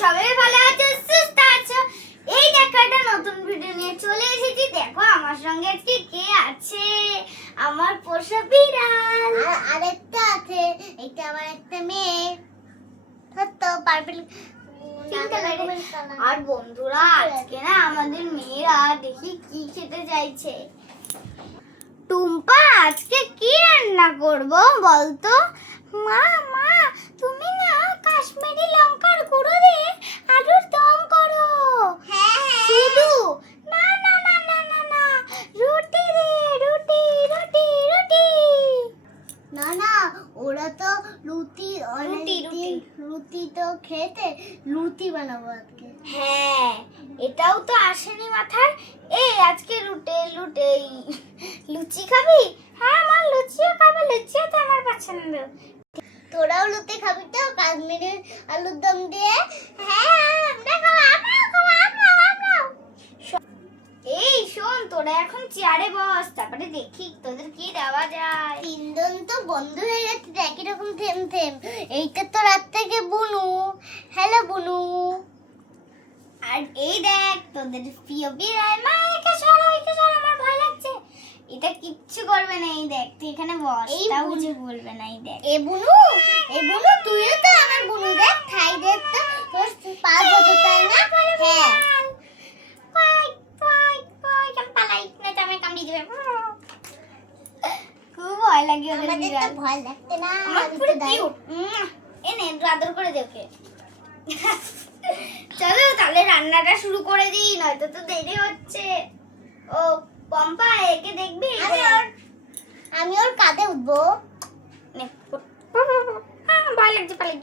সবাই ভালো আছো, সুস্থ আছো। এই দেখো একটা নতুন ভিডিও নিয়ে চলে এসেছি। দেখো আমার সঙ্গে আজকে কে আছে, আমার পোষা বিড়াল। আর আরেকটা আছে, এটা আমার একটা মেয়ে তো পার্পল। আর বন্ধুরা আজকে না আমাদের মেয়েরা দেখি কি খেতে চাইছে। টুম্পা আজকে কি রান্না করব বলতো? মা মা তুমি না কাশ্মীরি লঙ্কার গুঁড়ো দিয়ে আলুর দম করো। হ্যাঁ হ্যাঁ শুধু না না না না না না রুটি দিয়ে রুটি রুটি রুটি। না না ওরা তো রুটি রুটি তো খেতে রুটি বানাবো আজকে। হ্যাঁ এটাও তো আসেনি মাথায়। এই আজকে লুচি খাবি? হ্যাঁ আমার লুচিও খাবে, লুচিও তো আমার পছন্দ। তোরাও লুচি খাবি তো কাশ্মীরি আলুর দম দিয়ে? হ্যাঁ আমরা খাবো। এই শোন, তোরা এখন চেয়ারে বস, তারপরে দেখি তোদের কি দেওয়া যায়। তিনজন তো বন্ধ হয়ে গেছে একই রকম থেম থেম। এইটা তো রাত থেকে বুনু। হ্যালো বুনু। আর এই দেখ তোদের প্রিয় বিড়াল। মা একে সরো আমার ভয় লাগছে। এটা কিচ্ছু করবে না। এই দেখ তুই এখানে বস, তাও কিছু বলবে না। এই দেখ এ বুনু তুইও তো আমার বুনু। দেখ ঠাই দেখ তো তোর পা বদল তাই না? হ্যাঁ খুব ভয় লাগে ওদের বিড়াল। ভয় লাগতে না এনে আদর করে দেখে। চলো তাহলে রান্নাটা শুরু করে দিই, নয়তো তো দেরি হচ্ছে। ও পম্পা একে দেখবি? আমি ওর কাঁধে উঠবো। ভয় লাগছে পালাই।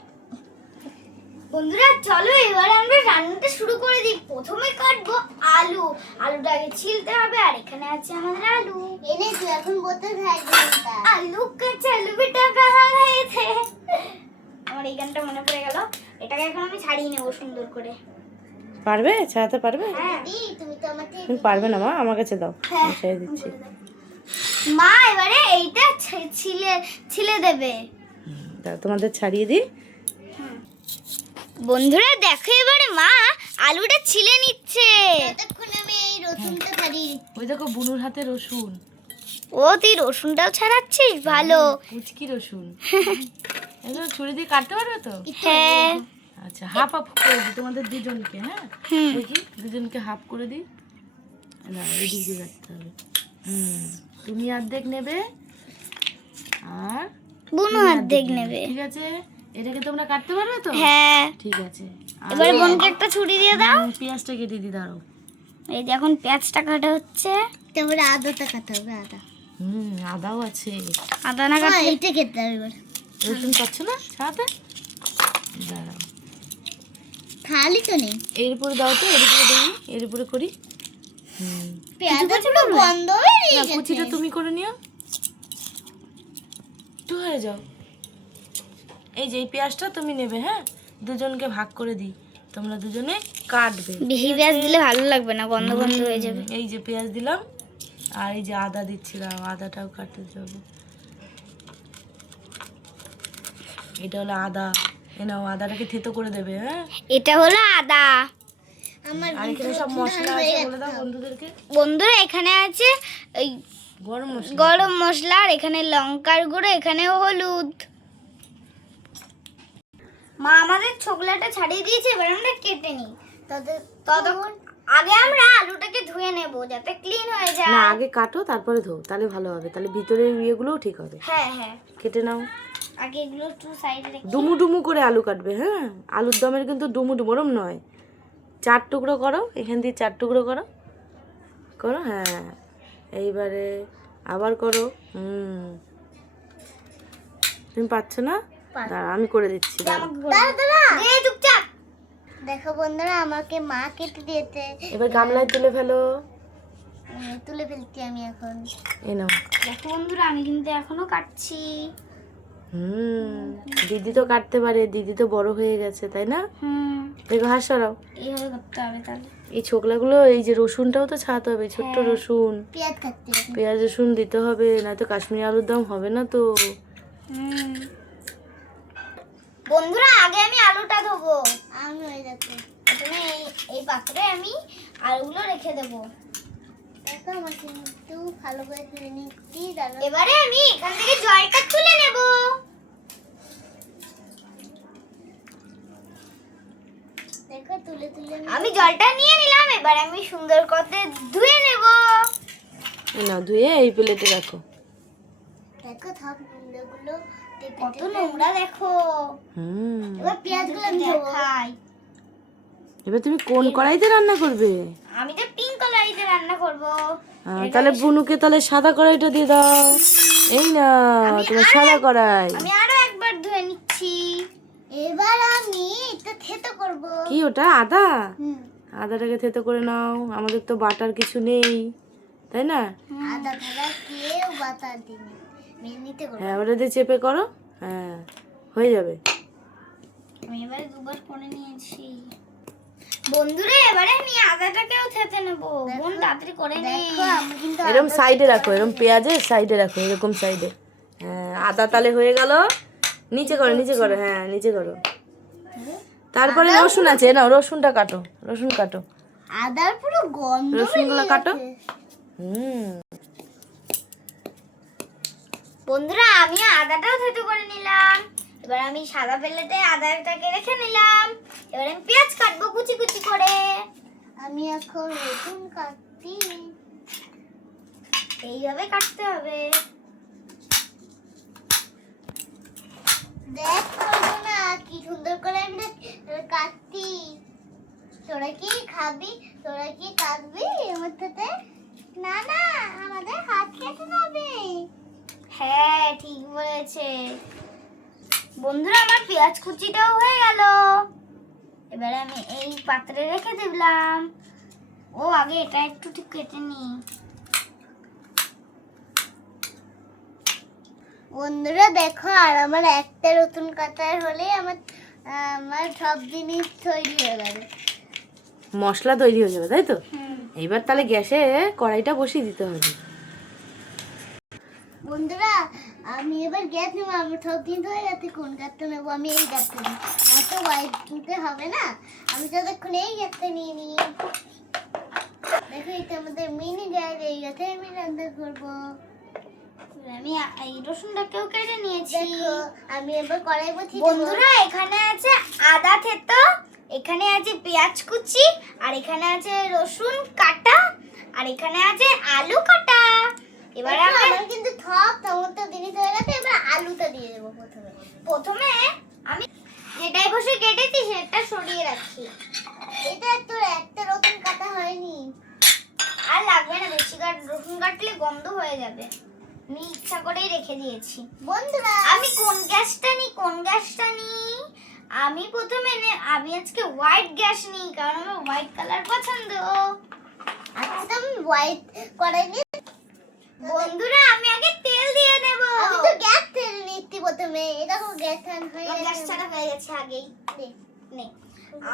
বন্ধুরা চলো এবার আমরা রান্নাটা শুরু করে দিই। প্রথমে কাটবো আলু। আলুটা আগে ছিলতে হবে। আর এখানে আছে আমাদের আলু। এনে তুই এখন বলতে থাকবি আলু কাঁচা আলু বেটা কাহা গায়ে থে। আমার এই গানটা মনে পড়ে গেল। এটাকে এখন আমি ছাড়িয়ে নেবো সুন্দর করে। পারবে? ছাড়াতে পারবে? হ্যাঁ তুমি তো আমাকে তুমি পারবে না মা, আমার কাছে দাও, আমি ছেড়ে দিচ্ছি। মা এবারে এইটা ছিলে দেবে। দাও তোমাদের ছাড়িয়ে দিই। বন্ধুরা দেখো এবারে মা আলুটা ছিলে নিচ্ছে। ততক্ষণ আমি এই রসুনটা ছাড়িয়ে। ওই দেখো বুনুর হাতে রসুন। ও তুই রসুনটাও ছাড়াচ্ছিস? ভালো। কুচকি রসুন। এগুলো ছুরি দিয়ে কাটতে পারবে তো? হ্যাঁ আচ্ছা হাফ হাফ করে দিই তোমাদের দুজনকে। হ্যাঁ দেখি দুজনকে হাফ করে দিই। না এদিকে কাটতে হবে। তুমি অর্ধেক নেবে আর বুনু অর্ধেক নেবে। ঠিক আছে, এটাকে তোমরা কাটতে পারবে তো? হ্যাঁ ঠিক আছে। এবারে বোনকে একটা ছুরি দিয়ে দাও। পেঁয়াজটা কেটে দিই, দাঁড়াও। এই যে এখন পেঁয়াজটা কাটা হচ্ছে। তারপরে আদাটা কাটা হবে। আদাও আছে। আদা না কাটলে এইটা খেতে হবে। এবার রসুন পাচ্ছ না ছাড়াতে? দাঁড়াও খালি তো নেই। এর উপরে দাও তো, এর উপরে দিই, এর উপরে করি। পেঁয়াজটা পুরো বন্ধ হয়ে না গেছে। কুচিটা তুমি করে নিও, একটু হয়ে যাও। এই যে এই পেঁয়াজটা তুমি নেবে। হ্যাঁ দুজনকে ভাগ করে দিই, তোমরা দুজনে কাটবে। বেশি পেঁয়াজ দিলে ভালো লাগবে না, গন্ধ গন্ধ হয়ে যাবে। এই যে পেঁয়াজ দিলাম আর এই যে আদা দিচ্ছি, দাও আদাটাও কাটতে যাবো। এটা হলো আদা, এ নাও আদাটাকে থেতো করে দেবে। হ্যাঁ এটা হলো আদা। আমার আর এখানে সব মশলা আছে, বলে দাও বন্ধুদেরকে। বন্ধুরা এখানে আছে এই গরম মশলা, আর এখানে লঙ্কার গুঁড়ো, এখানে হলুদ। মা আমাদের ছোকলাটা ছাড়িয়ে দিয়েছে, এবার আমরা কেটে নিই। ততক্ষণ আগে আমরা আলুটাকে ধুয়ে নেব যাতে ক্লিন হয়ে যায়। না আগে কাটো তারপরে ধো, তাহলে ভালো হবে, তাহলে ভিতরের ইয়েগুলোও ঠিক হবে। হ্যাঁ হ্যাঁ কেটে নাও। আগে এগুলো একটু সাইডে রেখে। ডুমু ডুমু করে আলু কাটবে। হ্যাঁ আলুর দমের কিন্তু ডুমু ডুমু ওরম নয়, 4 টুকরো করো, এখান দিয়ে 4 টুকরো করো করো। হ্যাঁ এইবারে আবার করো। তুমি পাচ্ছ না? দাঁড়া আমি করে দিচ্ছি। দেখো বন্ধুরা আমাকে মা কেটে দিয়েছে। এবার গামলায় তুলে ফেলো। তুলে ফেলছি আমি এখন। এই নাও। দেখো বন্ধুরা আমি কিন্তু এখনো কাটছি। দিদি তো কাটতে পারে, দিদি তো বড় হয়ে গেছে তাই না? দেখো হাত সরাও। এইভাবে করতে হবে তাহলে। এই ছোকলাগুলো, এই যে রসুনটাও তো ছাড়াতে হবে, ছোট্ট রসুন, পেঁয়াজ কাটতে হবে। পেঁয়াজ রসুন দিতে হবে, নয়তো কাশ্মীরি আলুর দম হবে না তো। বন্ধুরা আগে আমি আলুটা ধোবো। আমি ওই দেখো প্রথমে এই পাত্রে আমি আলুগুলো রেখে দেবো। দেখো আমার কিন্তু ভালো করে ধুয়ে নিচ্ছি। এবারে আমি এখান থেকে জলটা তুলে নেব। দেখো তুলে তুলে আমি জলটা নিয়ে নিলাম। এবার আমি সুন্দর করে ধুয়ে নেব। না ধুয়ে এই প্লেটে রাখো। দেখো থাক নোংরাগুলো কত নোংরা দেখো। এবার পেঁয়াজগুলো আমি দেখাই। এবার তুমি কোন কড়াইতে রান্না করবে? আমি তো পিঙ্ক কড়াইতে রান্না করব। তাহলে বুনুকে তাহলে সাদা কড়াইটা দিয়ে দাও। এই না তোমার সাদা কড়াই। আমি আরো একবার ধুয়ে নিচ্ছি। এবার আমি এটা থেতো করব। কি ওটা আদা? আদাটাকে থেতো করে নাও। আমাদের তো বাটার কিছু নেই, তাই না? আদা ছাড়া কেউ বাটা দিনি। নিতে করব। হ্যাঁ ওটা দিয়ে চেপে করো। হ্যাঁ হয়ে যাবে। আমি এবারে দুবার করে নিয়েছি। বন্ধুরা এবারে আমি আদাটাকেও থেতে নেব। বোন তাড়াতাড়ি করে নে। দেখো আমি কিন্তু এরকম সাইডে রাখো, এরকম পেঁয়াজের সাইডে রাখো, এরকম সাইডে। হ্যাঁ আদা তালে হয়ে গেল। নিচে করো, নিচে করো, হ্যাঁ নিচে করো। তারপরে রসুন আছে, নাও রসুনটা কাটো, রসুন কাটো। আদার পুরো গন্ধ রসুনগুলো কাটো। বন্ধুরা আমি আদাটাও থেতো করে নিলাম। এবার আমি সাদা প্লেটে আদাটাকে রেখে নিলাম। এবার আমি পেঁয়াজ কাটবো কুচি কুচি করে। আমি এখন রসুন কাটছি। এইভাবে কাটতে হবে। দেখ না কি সুন্দর করে আমি কাটছি। তোরা কি খাবি? তোরা কি কাটবি আমার সাথে? না না আমাদের হাত কেটে যাবে। হ্যাঁ ঠিক বলেছে। বন্ধুরা আমার পেঁয়াজ কুচিটাও হয়ে গেল। এবারে আমি এই পাত্রে রেখে দিলাম। ও আগে এটা একটু ঠিক কেটে নি। বন্ধুরা দেখো আর আমার একটা রসুন কাটার হলে আমার আমার সব জিনিস তৈরি হয়ে যাবে। মশলা তৈরি হয়ে যাবে, তাই তো? এইবার তাহলে গ্যাসে কড়াইটা বসিয়ে দিতে হবে। বন্ধুরা আমি এবার গ্যাস নেবো। আমার সব দিন হয়ে গেছে। কোন গ্যাসটা নেবো? আমি এই গ্যাসটা নিই। আমার তো হোয়াইট নিতে হবে না। আমি যতক্ষণ এই গ্যাসটা নিয়ে নিই। দেখো এটা আমাদের মিনি গ্যাস। এই গ্যাসে আমি রান্না করবো। আমি এই রসুনটাকেও কেটে নিয়েছি। দেখো আমি এবার কড়াই বসিয়ে দেব। বন্ধুরা এখানে আছে আদা থেতো, এখানে আছে পেঁয়াজ কুচি, আর এখানে আছে রসুন কাটা, আর এখানে আছে আলু কাটা। এবার আমার কিন্তু সব টমেটো জিনিস হয়ে গেছে। এবার আলুটা দিয়ে দেব। প্রথমে আমি যেটাই বসে কেটেছি সেটা সরিয়ে রাখি। এটা তোর একটা রসুন কাটা হয়নি। আর লাগবে না বেশি। রসুন কাটলে গন্ধ হয়ে যাবে। আমি ইচ্ছা করেই রেখে দিয়েছি। বন্ধুরা আমি কোন গ্যাসটা নিই? আমি প্রথমে আমি আজকে হোয়াইট গ্যাস নিই, কারণ আমার হোয়াইট কালার পছন্দ। আচ্ছা আমি হোয়াইট কড়াই নিই। বন্ধুরা আমি আগে তেল দিয়ে দেব। আমি তো গ্যাস তেল নিচ্ছি প্রথমে। এটা তো গ্যাস ছাড়া হয়ে গেছে আগেই। নে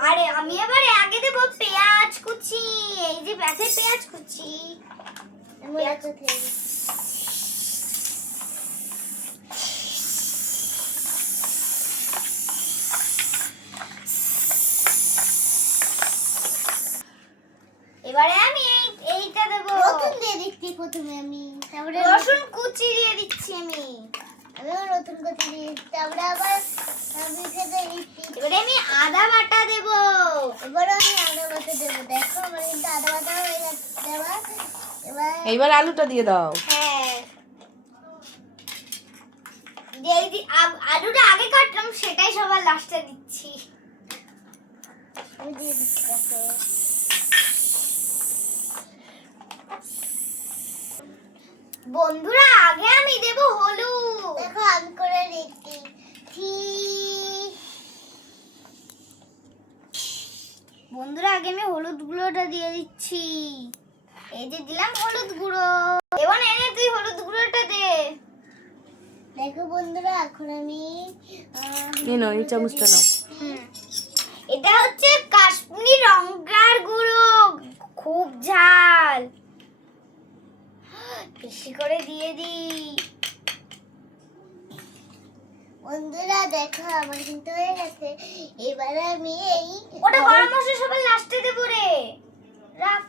আরে আমি এবারে আগে দেব পেঁয়াজ কুচি। এই যে প্যাঁচের পেঁয়াজ কুচি। পেঁয়াজ কুচি এবারে আমি এইটা দেব। রসুন দিয়ে দিচ্ছি প্রথমে আমি। তারপরে রসুন কুচি দিয়ে দিচ্ছি আমি। রসুন কুচি দিয়ে তারপরে আবার আমি সেটা দিচ্ছি। এবারে আমি আদা বাটা দেব। এবারে আমি আদা বাটা দেব। দেখো আমার কিন্তু আদা বাটা হয়ে গেছে। এইবার আলুটা দিয়ে দাও। হ্যাঁ দিয়ে আলুটা আগে কাটলাম, সেটাই সবার লাস্টে দিচ্ছি। আমি দিয়ে দিচ্ছি। দেখো বন্ধুরা আগে আমি দেব হলুদ। দেখো আমি করে দিচ্ছি। বন্ধুরা আগে আমি হলুদ গুঁড়োটা দিয়ে দিচ্ছি। এই যে দিলাম হলুদ গুঁড়ো। এবার এনে তুই হলুদ গুঁড়োটা দে। দেখো বন্ধুরা এখন আমি এই চামচটা নাও। এটা হচ্ছে কাশ্মীরি লঙ্কার গুঁড়ো। খুব ঝাল। বেশি করে দিয়ে দি। বন্ধুরা দেখো আমার কিন্তু হয়ে গেছে। এবারে আমি এই ওটা গরম মশলা সবাই লাস্টে দেব রে। রাখ।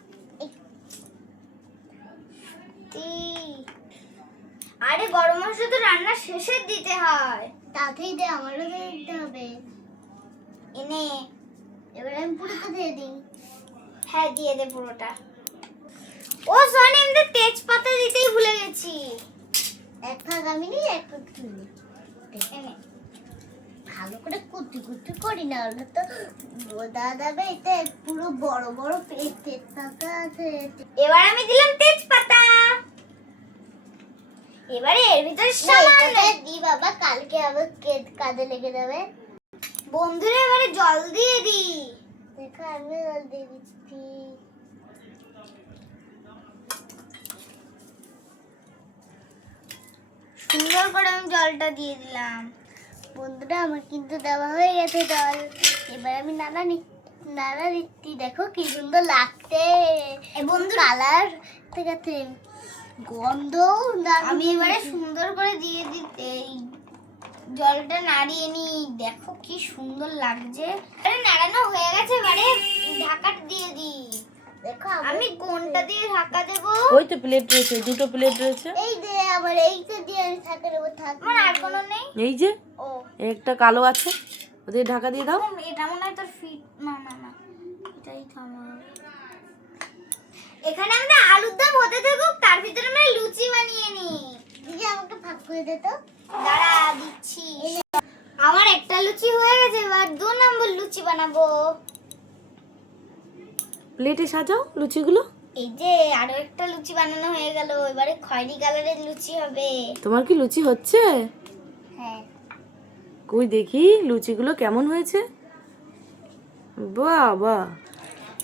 আরে গরম মশলা তো রান্না শেষে দিতে হয়। তাতেই দে, আমারও দিতে হবে। এনে এবারে আমি পুরোটা দিয়ে দিই। হ্যাঁ দিয়ে দে পুরোটা। ও সনি আমি তেজপাতা দিতেই ভুলে গেছি। এক ভাগ আমি নিই, এক ভাগ তুই নে। এনে ভালো করে কুটি কুটি করি না হলে তো দাদা এটা পুরো বড় বড় তেজপাতা আছে। এবার আমি দিলাম তেজপাতা। এবারে এর ভিতরে সামান্য দি বাবা, কালকে আবার কাজে লেগে যাবে। বন্ধুরা এবারে জল দিয়ে দি। দেখো আমি জল দিয়ে দিচ্ছি। সুন্দর করে আমি জলটা দিয়ে দিলাম। বন্ধুরা আমার কিন্তু দেওয়া হয়ে গেছে জল। এবার আমি নাড়া দিচ্ছি। দেখো কি সুন্দর লাগছে বন্ধু, কালার ঠিক আছে, গন্ধ। আমি এবারে সুন্দর করে দিয়ে দিতে জলটা নাড়িয়ে নি। দেখো কি সুন্দর লাগছে। আরে নাড়ানো হয়ে গেছে, এবারে ঢাকাটা দিয়ে দি। দেখো আমি কোনটা দিয়ে ঢাকা দেব? ওই তো প্লেট রয়েছে, দুটো প্লেট রয়েছে। এই যে আবার এইটা দিয়ে আমি ঢাকা দেব। থাক, আমার আর কোনো নেই। এই যে ও একটা কালো আছে, ওদের ঢাকা দিয়ে দাও। এটা মনে হয় তোর ফিট। না না না, এটাই থামো। এখানে আমরা আলুর দম হতে থাকুক, তার ভিতরে আমরা লুচি বানিয়ে নি। দিদি আমাকে ভাগ করে দে তো। দাঁড়া দিচ্ছি। আমার একটা লুচি হয়ে গেছে, এবার 2 নম্বর লুচি বানাবো। প্লেটে সাজাও লুচিগুলো। এই যে আরো একটা লুচি বানানো হয়ে গেল, এবারে খয়েরি কালারের লুচি হবে। তোমার কি লুচি হচ্ছে? হ্যাঁ। কই দেখি লুচিগুলো কেমন হয়েছে। বাহ বাহ।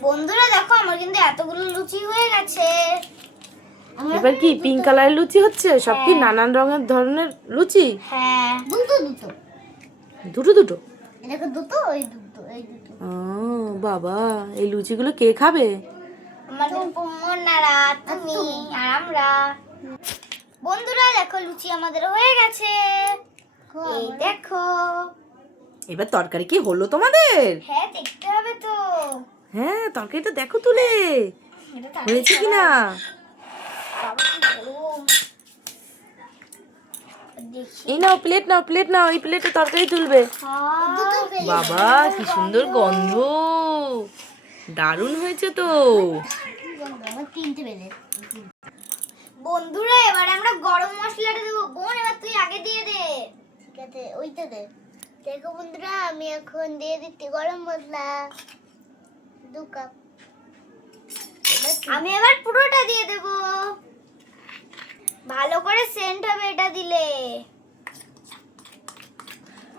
বন্ধুরা দেখো আমার কিন্তু এতগুলো লুচি হয়ে গেছে। এবার কি পিঙ্ক কালারের লুচি হচ্ছে? সব কি নানান রঙের ধরনের লুচি? হ্যাঁ দুটো দুটো দুটো দুটো। দেখো দুটো, ওই দুটো, এই দুটো। ও বাবা, এই লুচিগুলো কে খাবে? আমাদের পোমনারা, তুমি আর আমরা। বন্ধুরা দেখো লুচি আমাদের হয়ে গেছে। এই দেখো। এবার তরকারি কি হলো তোমাদের? হ্যাঁ দেখতে হবে তো। হ্যাঁ তরকারিটা দেখো তুলে হয়েছে কিনা। এই নাও প্লেট নাও, প্লেট নাও, এই প্লেটে তরকারি তুলবে। বাবা কি সুন্দর গন্ধ, দারুণ হয়েছে তো। বন্ধুরা এবার আমরা গরম মশলাটা দেবো। বোন এবার তুই আগে দিয়ে দে। ঠিক আছে ওইটা দে। দেখো বন্ধুরা আমি এখন দিয়ে দিচ্ছি গরম মশলা 2 কাপ। আমি এবার পুরোটা দিয়ে দেব। ভালো করে সেন্ট হবে এটা দিলে।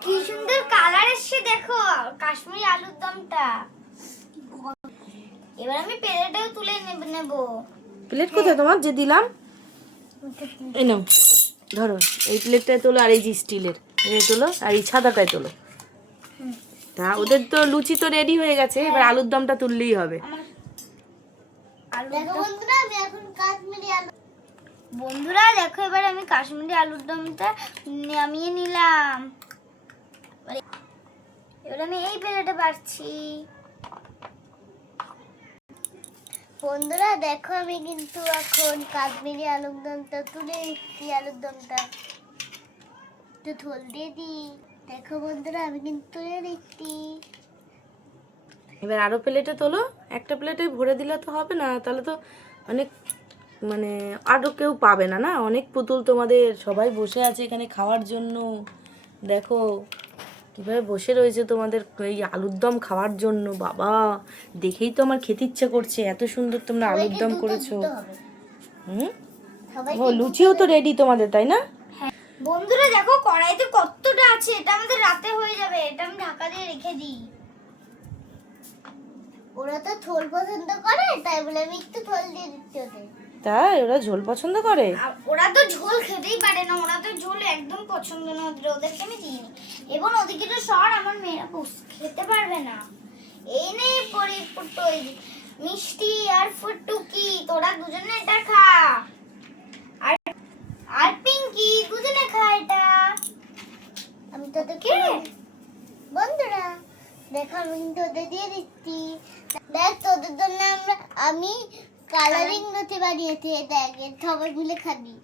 কি সুন্দর কালার এসেছে দেখো কাশ্মীরি আলুর দমটা। এবার আমি প্লেটেও তুলে নেব। প্লেট কোথায় তোমার যে দিলাম? এই নাও ধরো, এই প্লেটটায় তোলো, আর এই যে স্টিলের এই তোলো, আর এই ছাদাটায় তোলো। তা ওদের তো লুচি তো রেডি হয়ে গেছে, এবার আলুর দমটা তুললেই হবে। বন্ধুরা দেখো এবার আমি কাশ্মীরি আলুর দমটা নামিয়ে নিলাম। এবার আমি এই প্লেটে পাচ্ছি। বন্ধুরা দেখো আমি কিন্তু এখন কাশ্মীরি আলুর দমটা তুলে নিচ্ছি। আলুর দমটা একটু ঝোল দিয়ে দিই। দেখো বন্ধুরা আমি কিন্তু তুলে নিচ্ছি। এবার আরো প্লেটে তোলো, একটা প্লেটে ভরে দিলে তো হবে না, তাহলে তো অনেক মানে আরো কেউ পাবে না। না অনেক পুতুল তোমাদের, সবাই বসে আছে এখানে খাওয়ার জন্য। দেখো কিভাবে বসে রয়েছে তোমাদের এই আলুর দম খাওয়ার জন্য। বাবা দেখেই তো আমার খেতে ইচ্ছা করছে, এত সুন্দর তোমরা আলুর দম করেছো। ও লুচিও তো রেডি তোমাদের, তাই না? বন্ধুরা দেখো কড়াইতে কতটা আছে, এটা আমাদের রাতে হয়ে যাবে। এটা আমি ঢাকা দিয়ে রেখে দিই। ওরা তো ঝোল পছন্দ করে, তাই বলে আমি একটু ঝোল দিয়ে দিচ্ছি ওদের। তাই ওরা ঝোল পছন্দ করে? ওরা তো ঝোল খেতেই পারে না, ওরা তো ঝোল একদম পছন্দ না। ওদেরকে আমি দিইনি। এবং ওদিকে তো সর আমার মেয়েরা খেতে পারবে না। এই নে পরি মিষ্টি আর ফুটুকি, তোরা দুজনে এটা খা। আর পিঙ্কি দুজনে খা এটা। আমি তোদেরকে বন্ধুরা দেখো আমি তোদের দিয়ে দিচ্ছি। দেখ তোদের জন্য আমি কালারিং লুচি বানিয়েছি। দেখ সবাই মিলে খাবি।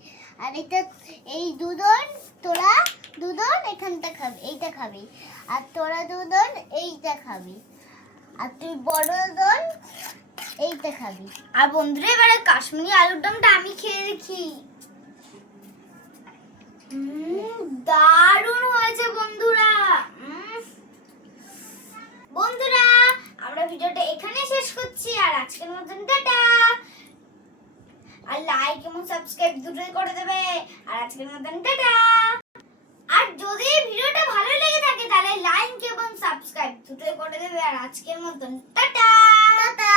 আর এটা এই দুজন তোরা দুজন এখানটা খাবি, এইটা খাবি। আর তোরা দুজন এইটা খাবি। আর তুই বড় দুজন এইটা খাবি। আর বন্ধুরা এবারে কাশ্মীরি আলুর দমটা আমি খেয়ে দেখি। দারুণ হয়েছে বন্ধুরা। বন্ধুরা আমরা ভিডিওটা এখানে শেষ করছি। আর আজকের মতন টাটা। আর লাইক এবং সাবস্ক্রাইব দুটোই করে দেবে। আর আজকের মতন টাটা। আর যদি ভিডিওটা ভালো লেগে থাকে তাহলে লাইক এবং সাবস্ক্রাইব দুটোই করে দেবে। আর আজকের মতন টাটা টাটা।